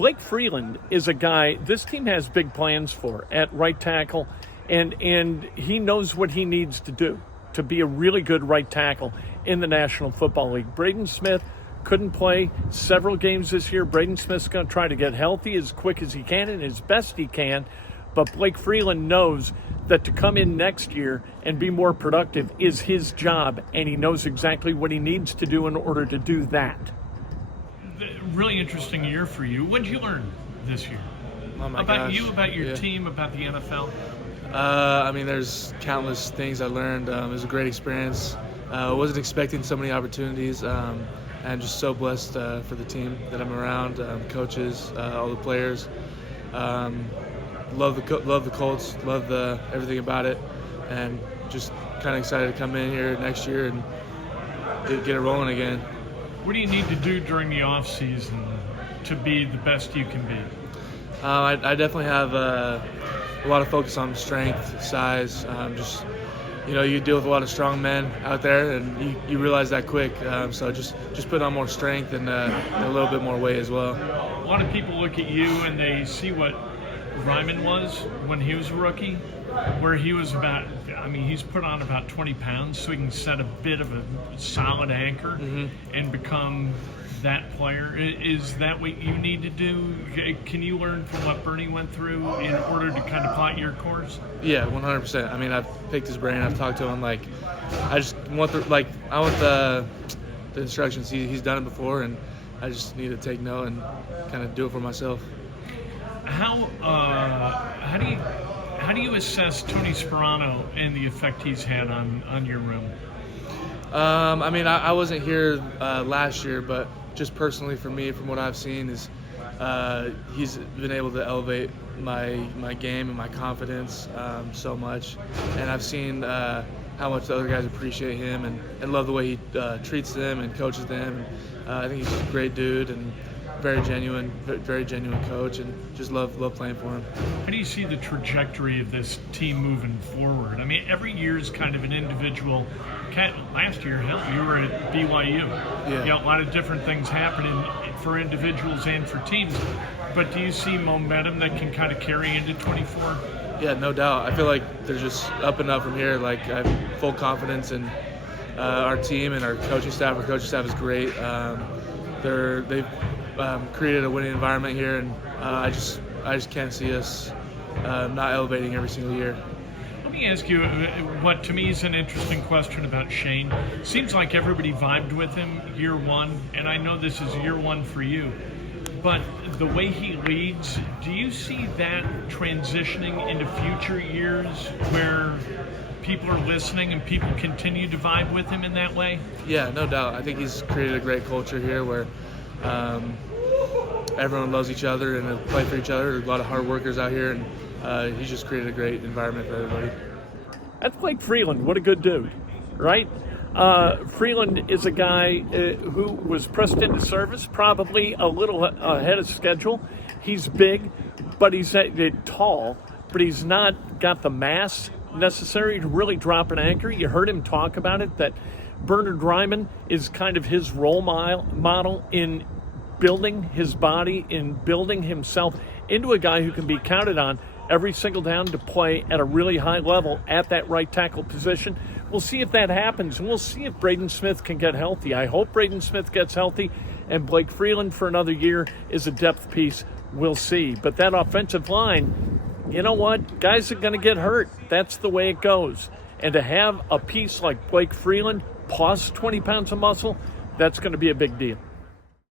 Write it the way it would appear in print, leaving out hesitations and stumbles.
Blake Freeland is a guy this team has big plans for at right tackle, and he knows what he needs to do to be a really good right tackle in the National Football League. Braden Smith couldn't play several games this year. Braden Smith's going to try to get healthy as quick as he can and as best he can, but Blake Freeland knows that to come in next year and be more productive is his job, and he knows exactly what he needs to do in order to do that. Really interesting year for you. What did you learn this year? About you, about your team, about the NFL? There's countless things I learned. It was a great experience. I wasn't expecting so many opportunities. And just so blessed for the team that I'm around, coaches, all the players. Love the Colts, love everything about it, and just kind of excited to come in here next year and get it rolling again. What do you need to do during the offseason to be the best you can be? I definitely have a lot of focus on strength, size, you deal with a lot of strong men out there, and you realize that quick. So just put on more strength and a little bit more weight as well. A lot of people look at you and they see what Raimann was when he was a rookie, where he was he's put on about 20 pounds so he can set a bit of a solid anchor and become that player. Is that what you need to do? Can you learn from what Bernie went through in order to kind of plot your course? Yeah, 100%. I've picked his brain. I've talked to him. I just want the instructions. He's done it before, and I just need to take note and kind of do it for myself. How do you assess Tony Sperano and the effect he's had on your room? I wasn't here last year, but just personally for me, from what I've seen, is he's been able to elevate my game and my confidence so much, and I've seen how much the other guys appreciate him and love the way he treats them and coaches them. I think he's a great dude and very genuine coach, and just love playing for him. How do you see the trajectory of this team moving forward? Every year is kind of an individual. Last year, hell, you were at BYU. Yeah. You got a lot of different things happening for individuals and for teams. But do you see momentum that can kind of carry into 24? Yeah, no doubt. I feel like they're just up and up from here. I have full confidence in our team and our coaching staff. Our coaching staff is great. They've created a winning environment here, and I just can't see us not elevating every single year. Let me ask you what to me is an interesting question about Shane. Seems like everybody vibed with him year one, and I know this is year one for you, but the way he leads, do you see that transitioning into future years where people are listening and people continue to vibe with him in that way? Yeah, no doubt. I think he's created a great culture here where everyone loves each other and they play for each other. There's a lot of hard workers out here, and he's just created a great environment for everybody. That's Blake Freeland. What a good dude, right? Freeland is a guy who was pressed into service, probably a little ahead of schedule. He's big, but he's tall, but he's not got the mass necessary to really drop an anchor. You heard him talk about it, that Bernhard Raimann is kind of his role model in building his body, in building himself into a guy who can be counted on every single down to play at a really high level at that right tackle position. We'll see if that happens, and we'll see if Braden Smith can get healthy. I hope Braden Smith gets healthy, and Blake Freeland for another year is a depth piece. We'll see. But that offensive line, you know what? Guys are going to get hurt. That's the way it goes. And to have a piece like Blake Freeland plus 20 pounds of muscle, that's going to be a big deal.